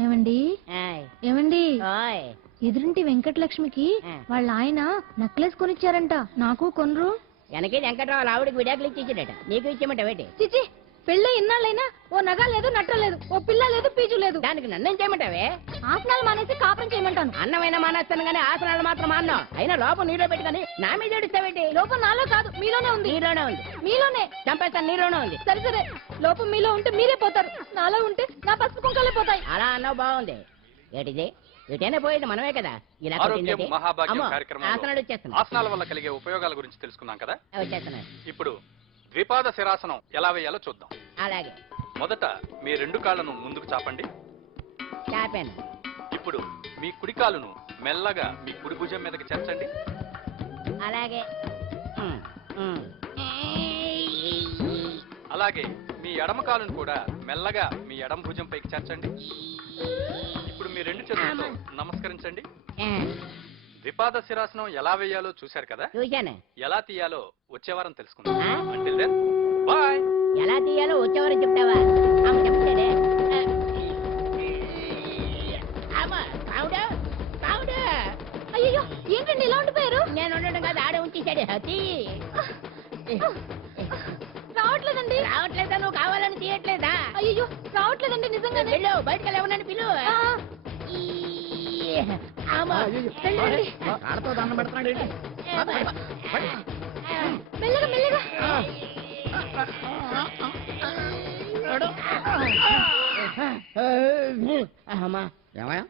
ఏమండి ఏమండి ఎదురింటి వెంకటలక్ష్మికి వాళ్ళ ఆయన నెక్లెస్ కొనిచ్చారంట, నాకు కొనరు. వెనకే వెంకటరావు ఆవిడకి విడాకులు ఇచ్చేసాడట, నీకు ఇచ్చేమంటావేటి? చిచి, పెళ్ళి ఇన్నాళ్ళైనా ఓ నగ లేదు, నట్ట లేదు, ఓ పిల్ల లేదు, పీచు లేదు. దానికి నన్నేం చేయమంటావే? ఆసనాలు మానేసి కాపురం చేయమంటాను. అన్నమైనా మానేస్తాను గానీ ఆసనాలు మాత్రం మాన్నా. అయినా లోపం నీలో పెట్టుకుని నా మీద ఏడుస్తావేంటి? లోపం నాలో కాదు, మీలోనే ఉంది. నీలోనే ఉంది. మీలోనే చంపేస్తాను, నీలోనే ఉంది. సరే సరే, లోపం మీలో ఉంటే మీరే పోతారు, నాలో ఉంటే నా పసుపు కుంకాలే పోతాయి. అలా అన్నావు, బాగుంది. ఏటిది? ఎటైనా పోయేది మనమే కదా. ఇలా ఆసనాలు వచ్చేస్తున్నాయి. ఆసనాల వల్ల కలిగే ఉపయోగాల గురించి తెలుసుకున్నాం కదా. వచ్చేస్తున్నాయి. ఇప్పుడు ద్విపాద శిరాసనం ఎలా వేయాలో చూద్దాం. అలాగే. మొదట మీ 2 కాళ్ళను ముందుకు చాపండి. చాపాను. ఇప్పుడు మీ కుడి కాలును మెల్లగా మీ కుడి భుజం మీదకి చేర్చండి. అలాగే. అలాగే మీ ఎడమ కాలును కూడా మెల్లగా మీ ఎడమ భుజం పైకి చేర్చండి. ఇప్పుడు మీ 2 చేతులతో నమస్కరించండి. ద్విపాద శిరాసనం ఎలా వేయాలో చూశారు కదా. చూశాను. ఎలా తీయాలో వచ్చే వారం తెలుసుకుందాం. Until then, bye. ఎలా తీయాలో వచ్చేవారు చెప్తావా? చెప్తాడే. అయ్యో, ఏంటండి ఇలా ఉండిపోయారు? నేను ఉండడం కాదు, ఆడే ఉంచేశాడు. రావట్లేదండి. రావట్లేదా? నువ్వు కావాలని తీయట్లేదా? అయ్యో, రావట్లేదండి నిజంగా. వెళ్ళు, బయటకు ఎవరన్నా పిలు. ఆడతో దండం పెడతాడు. మెల్లగా మెల్లగా. ఏమయ్యా,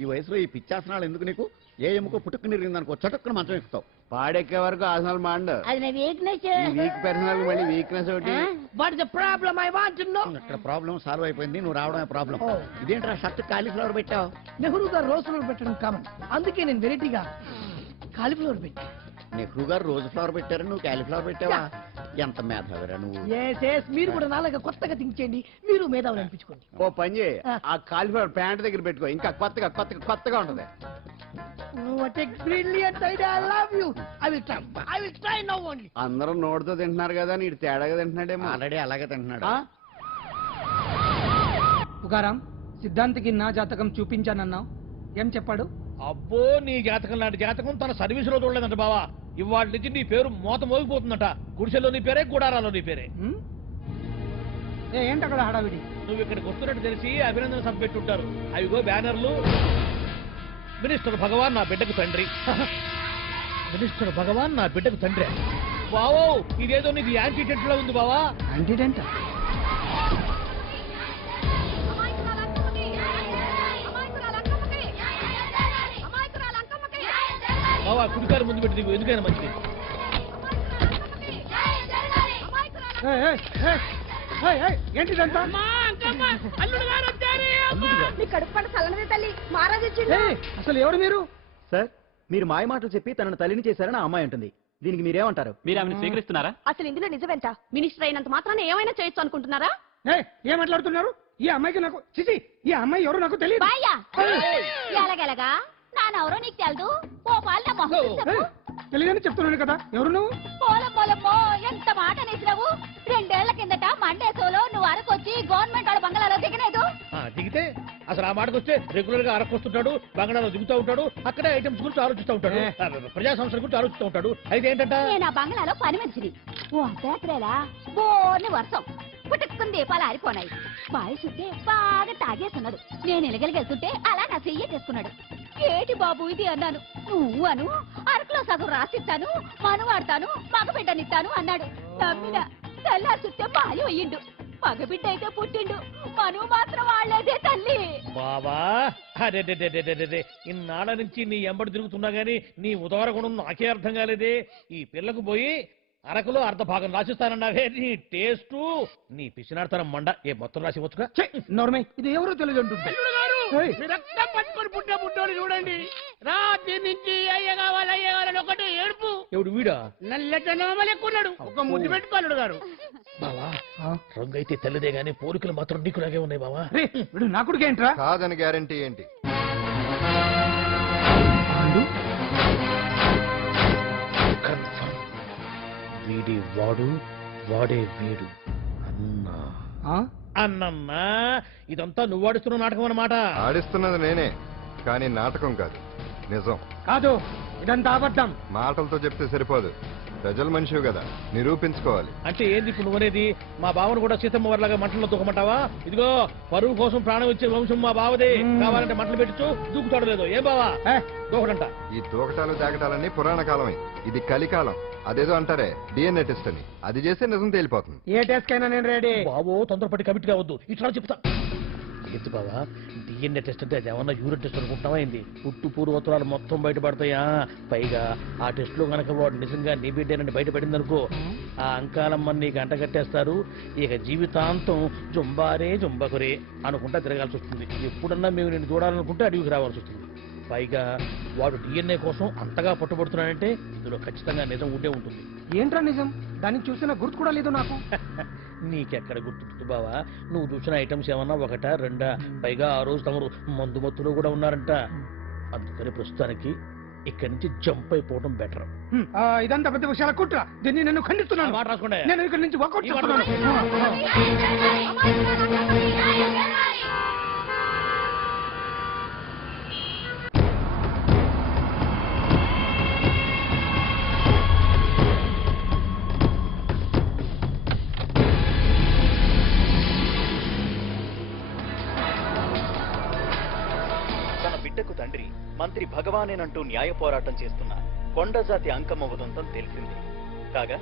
ఈ వయసులో ఈ పిచ్చాసనాలు ఎందుకు నీకు? ఏ ఎముకో పుట్టుకుని నిరిగిందనుకో చటుక్కున మంచం ఎక్కుతావు. పాడెక్కే వరకు ఆసనాలు మాండు. అది నా వీక్నెస్. వీక్ పర్సనల్ మళ్ళీ వీక్నెస్ ఒకటి. What the problem? I want to know. ఇక్కడ ప్రాబ్లం సాల్వ్ అయిపోయింది, నువ్వు రావడమే ప్రాబ్లం. ఇదేంట్రా షర్ట్ కాలీఫ్లవర్ పెట్టావు? నెహ్రూ గారు రోజ్ ఫ్లవర్ పెట్టడం కామన్, అందుకే నేను వెరైటీగా కాలీఫ్లవర్ పెట్టా. నెహ్రూ గారు రోజు ఫ్లవర్ పెట్టారు, నువ్వు కాలీఫ్లవర్ పెట్టావా? ఎంత మేధావిరా నువ్వు. మీరు కూడా నాలుగా కొత్తగా థింక్ చేయండి, మీరు మేధావులు అనిపించుకోండి. ఓ పని చేయి, ఆ కాలీఫ్లవర్ ప్యాంట్ దగ్గర పెట్టుకో, ఇంకా కొత్తగా ఉంటది. అందరూ నోటితో తింటున్నారు కదా, నీడు తేడాగా తింటున్నాడేమో. ఆల్రెడీ అలాగే తింటున్నాడు. పుకారాం, సిద్ధాంతికి నా జాతకం చూపించానన్నావు, ఏం చెప్పాడు? అబ్బో, నీ జాతకం లాంటి జాతకం తన సర్వీస్ లో చూడలేదంట బావా. ఇవాళ నుంచి నీ పేరు మోత మోగిపోతుందట. గుడిసెలో నీ పేరే, గుడారాలో నీ పేరే. ఏంటి అక్కడ హడావిడి? నువ్వు ఇక్కడికి వస్తున్నట్టు తెలిసి అభినందన సభ పెట్టుంటారు. అవిగో బ్యానర్లు. మినిస్టర్ భగవాన్ నా బిడ్డకు తండ్రి. మినిస్టర్ భగవాన్ నా బిడ్డకు తండ్రి. బావో, ఇదేదో నీది యాంటీటెంట్ లో ఉంది బావా. యాంటీటెంట్? బావా, కుడికారు ముందు పెట్టి దిగు, ఎందుకైనా మంచిది. ఏంటిదంతా? అసలు ఎవరు మీరు? సార్, మీరు మాయ మాటలు చెప్పి తనను తల్లిని చేశారని ఆ అమ్మాయి ఉంటుంది. దీనికి మీరేమంటారు? మీరు ఆమెను స్వీకరిస్తున్నారా? అసలు ఇందులో నిజమేంట? మినిస్టర్ అయినంత మాత్రాన ఏమైనా చేయొచ్చు అనుకుంటున్నారా? ఏం మాట్లాడుతున్నారు? ఈ అమ్మాయికి నాకు చిచి, ఈ అమ్మాయి ఎవరు నాకు తెలియదు. ఎలాగెలగా నానెవరో నీకు తెలదు. ఓ పాల తెలియదని చెప్తున్నాను కదా, ఎవరు నువ్వు? పోలమ్మో, ఎంత మాట నేసినావు. 2 ఏళ్ల కిందట మండేసోలో నువ్వు అరకొచ్చి గవర్నమెంట్ వాళ్ళ బంగ్లాలో దిగలేదు. దిగితే అసలు ఆ మాటకు వస్తే రెగ్యులర్ గా అరకొస్తుంటాడు, బంగాళాలో దిగుతూ ఉంటాడు, అక్కడే ఐటమ్స్ గురించి ఆలోచిస్తూ ఉంటాడు, ప్రజా సంస్థల గురించి ఆలోచిస్తూ ఉంటాడు. అయితే ఏంటంటే నేను ఆ బంగ్లాలో పని మనిషిని. ఓ అర్ధరాత్రేలా బోర్ని వర్షం పుట్టుకుని దీపాలు ఆరిపోనాయి. బాయ్ చుట్టే బాగా తాగేస్తున్నాడు. నేను ఎలగలిగెళ్తుంటే అలా నా చెయ్యి చేసుకున్నాడు. ఏటి బాబు ఇది అన్నాను. నువ్వు అను, అరకులో సగం రాసిస్తాను, మనువాడతాను, మగబిడ్డనిస్తాను అన్నాడు. నమ్మిన తెల్లారి చుట్టే బాయ్ అయ్యిండు. మగబిడ్డ అయితే పుట్టిండు, మనువు మాత్రం వాళ్ళేదే తల్లి. బాబా, అదే ఇన్నాళ్ళ నుంచి నీ ఎంబడి తిరుగుతున్నా గానీ నీ ఉదార గుణం నాకే అర్థం కాలేదే. ఈ పిల్లకు పోయి అరకులో అర్ధభాగం రాసిస్తానన్నావే, నీ టేస్టు, నీ పిచ్చినాడతనం మండ. ఏ మొత్తం రాసి వచ్చుగా. నోర్మై, ఇది ఎవరో తెలియదు అంటుంది. పట్టుకొని పుట్టే పుట్టోడు చూడండి. రాత్రి నుంచి అయ్య కావాలని ఒకటి ఏడుపు. ఎవడు వీడా? నల్లెక్కున్నాడు. ఒక ముద్దు పెట్టుకోలేడు గారు. బావా, రంగు అయితే తెల్లదే గానీ పోలికలు మాత్రం నీకులాగే ఉన్నాయి బావా. వీడు నా కొడుకు ఏంట్రా? కాదని గ్యారంటీ ఏంటి? వీడి వాడు, వాడే వీడు అన్నా. అన్నమ్మా ఇదంతా నువ్వు ఆడిస్తున్న నాటకం అన్నమాట. ఆడిస్తున్నది నేనే, కానీ నాటకం కాదు, నిజం. కాదు, ఇదంతా అబద్ధం. మాటలతో చెప్తే సరిపోదు, ప్రజల మనిషివి కదా, నిరూపించుకోవాలి. అంటే ఏంది ఇప్పుడు నువ్వనేది? మా బావను కూడా సీతమ్మ వారిలాగా మంటల్లో దూకమంటావా? ఇదిగో పరువు కోసం ప్రాణం ఇచ్చే వంశం మా బావదే. కావాలంటే మంటలు పెట్టచ్చు, దూకుతాడు లేదు. ఏ బావా దూకడంట? ఈ దూకటాలు దాకటాలన్నీ పురాణ కాలమే, ఇది కలికాలం. అదేదో అంటారే డిఎన్ఏ టెస్ట్ అని, అది చేస్తే నిజం తేలిపోతుంది. ఏ టెస్ట్ కైనా నేను రెడీ. బావో తొందరపడి కమిట్ కావద్దు, ఇట్లా చెప్తా. ఏంటి బావా డిఎన్ఏ టెస్ట్ అంటే అది ఏమన్నా యూరిన్ టెస్ట్ అనుకుంటావా ఏంది? పుట్టు పూర్వోత్తరాలు మొత్తం బయటపడతాయా? పైగా ఆ టెస్ట్ లో కనుక వాడు నిజంగా నీ బిడ్డేనని బయటపడింది అనుకో, ఆ అంకాలమ్మని నీకు అంట కట్టేస్తారు. ఇక జీవితాంతం జుంబారే జుంబకురే అనుకుంటా తిరగాల్సి వస్తుంది. ఎప్పుడన్నా మేము నేను చూడాలనుకుంటే అడవికి రావాల్సి వస్తుంది. పైగా వాడు డిఎన్ఏ కోసం అంతగా పట్టుబడుతున్నాడంటే ఇందులో ఖచ్చితంగా నిజం ఉండే ఉంటుంది. ఏంట్రా నిజం? దాన్ని చూసిన గుర్తు కూడా లేదు నాకు. నీకెక్కడ గుర్తుంది బావా? నువ్వు చూసిన ఐటమ్స్ ఏమన్నా ఒకటా రెండా? పైగా ఆ రోజు తమరు మందు మత్తులో కూడా ఉన్నారంట. అందుకని ప్రస్తుతానికి ఇక్కడి నుంచి జంప్ అయిపోవడం బెటర్. ఇదంతా పెద్ద విషయాల కుట్ర. దీన్ని నేను ఖండిస్తున్నాను. మాట రాసుకోండి. నేను ఇక్కడి నుంచి వర్కౌట్ చేస్తున్నాను. బిడ్డకు తండ్రి మంత్రి భగవానేనంటూ న్యాయ పోరాటం చేస్తున్న కొండజాతి అంకమ్మ ఉదంతం తెలిసింది. కాగా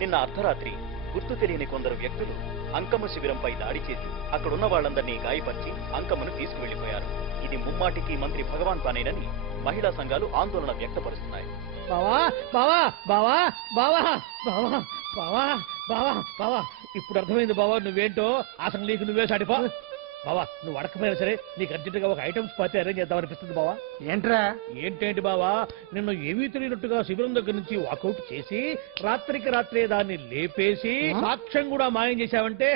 నిన్న అర్ధరాత్రి గుర్తు తెలియని కొందరు వ్యక్తులు అంకమ్మ శిబిరంపై దాడి చేసి అక్కడున్న వాళ్ళందరినీ గాయపరిచి అంకమ్మను తీసుకువెళ్లిపోయారు. ఇది ముమ్మాటికి మంత్రి భగవాన్ పనేనని మహిళా సంఘాలు ఆందోళన వ్యక్తపరుస్తున్నాయి. బావా బావా బావా బావా బావా బావా బావా బావా ఇప్పుడు అర్థమైంది బావా నువ్వేంటో. అసలు నీకు నువ్వే సాటిపో బావా. నువ్వు అడకపోయినా సరే నీకు అర్జెంటుగా ఒక ఐటమ్స్ పార్టీ అరేంజ్ చేద్దామనిపిస్తుంది బావా. ఏంట్రా? ఏంటేంటి బావా, నిన్ను ఏమీ తెలియనట్టుగా శిబిరం దగ్గర నుంచి వాకౌట్ చేసి రాత్రికి రాత్రే దాన్ని లేపేసి సాక్ష్యం కూడా మాయం చేశావంటే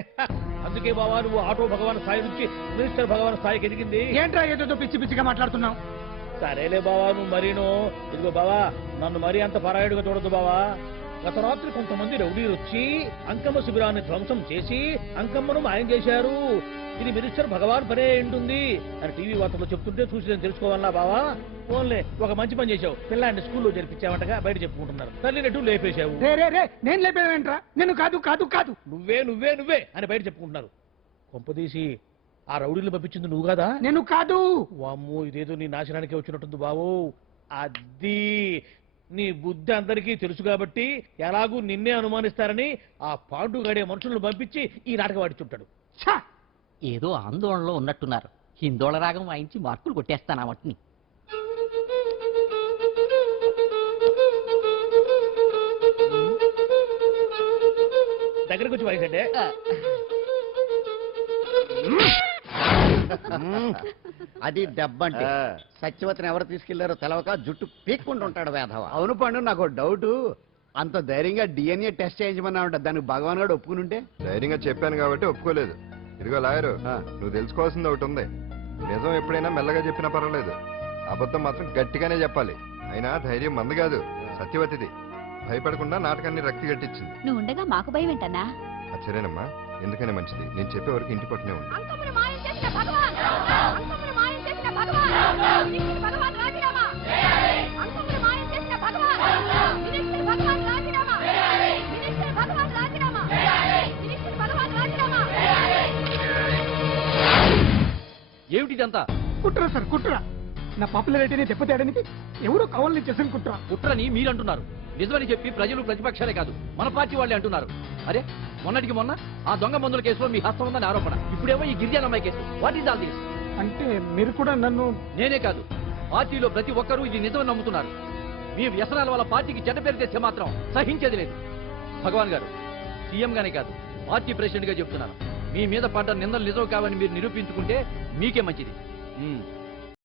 అందుకే బావా నువ్వు ఆటో భగవాన్ స్థాయి నుంచి మినిస్టర్ భగవాన్ స్థాయికి ఎదిగింది. ఏంట్రా ఏదో పిచ్చి పిచ్చిగా మాట్లాడుతున్నావు? సరేలే బావా నువ్వు మరీను. ఇదిగో బావా నన్ను మరీ అంత పరాయుడుగా చూడద్దు బావా. గత రాత్రి కొంతమంది రౌడీలు వచ్చి అంకమ్మ శిబిరాన్ని ధ్వంసం చేసి అంకమ్మను మాయం చేశారు. ఇది మినిస్టర్ భగవాన్ పనే ఉంటుంది అని టీవీ వార్తల్లో చెప్తుంటే చూసి నేను తెలుసుకోవాలా బావా. ఓన్లే ఒక మంచి పని చేశావు, పిల్లాన్ని స్కూల్లో జరిపించావంటగా బయట చెప్పుకుంటున్నారు. తల్లి నెట్టు లేపేశావు. నేను లేపేవేంట్రా? నేను కాదు కాదు కాదు నువ్వే నువ్వే నువ్వే అని బయట చెప్పుకుంటున్నారు. కొంపదీసి ఆ రౌడీలు పంపించింది నువ్వు కాదా? నేను కాదు. వామ్మో ఇదేదో నీ నాశనానికి వచ్చినట్టుంది బావు. అది నీ బుద్ధి అందరికీ తెలుసు కాబట్టి ఎలాగూ నిన్నే అనుమానిస్తారని ఆ పాండుగాడే మనుషులను పంపించి ఈ నాటకం ఆడిచుంటాడు. ఏదో ఆందోళనలో ఉన్నట్టున్నారు. హిందోళ రాగం వాయించి మార్కులు కొట్టేస్తాను ఆ మట్టిని. దగ్గరకు వచ్చి వాయించండి. అది దెబ్బంటే సత్యవతిని ఎవరు తీసుకెళ్లారో తెలవక జుట్టు పీక్కుంటుంటాడు వేధవ. అవును పండు, నాకు డౌట్. అంత ధైర్యంగా డిఎన్ఏ టెస్ట్ చేయించమన్నా ఉంటా, దానికి భగవాన్ గారు ఒప్పుకుని ఉంటే? ధైర్యంగా చెప్పాను కాబట్టి ఒప్పుకోలేదు. ఇదిగో లాయరు, నువ్వు తెలుసుకోవాల్సింది ఒకటి ఉంది. నిజం ఎప్పుడైనా మెల్లగా చెప్పినా పర్వాలేదు, అబద్ధం మాత్రం గట్టిగానే చెప్పాలి. అయినా ధైర్యం మంది కాదు, సత్యవతిది. భయపడకుండా నాటకాన్ని రక్తి గట్టించింది. నువ్వు ఉండగా మాకు భయం ఏంటన్నా? సరేనమ్మా, ఎందుకనే మంచిది. నేను చెప్పే వరకు ఇంటి పట్టునే ఉంది. ఏమిటిదంతా? కుట్ర సార్, కుట్ర. నా పాపులారిటీని దెబ్బతేయడానికి ఎవరో కవల్ని చేసిన కుట్ర. కుట్రని మీరంటున్నారు, నిజమని చెప్పి ప్రజలు ప్రతిపక్షాలే కాదు మన పార్టీ వాళ్ళే అంటున్నారు. అరే మొన్నటికి మొన్న ఆ దొంగ మందుల కేసులో మీ హస్తం ఉందని ఆరోపణ, ఇప్పుడేమో ఈ గిరిజనమ్మాయి case. What is all this? అంటే మీరు కూడా నన్ను... నేనే కాదు, పార్టీలో ప్రతి ఒక్కరూ ఇది నిజమని నమ్ముతున్నారు. మీ వ్యసనాల వల్ల పార్టీకి చెడ్డ పేరు తెస్తే మాత్రం సహించేది లేదు. భగవాన్ గారు, సీఎం గానే కాదు పార్టీ ప్రెసిడెంట్ గా చెప్తున్నాను, మీ మీద పడ్డ నిందలు నిజం కావని మీరు నిరూపించుకుంటే మీకే మంచిది.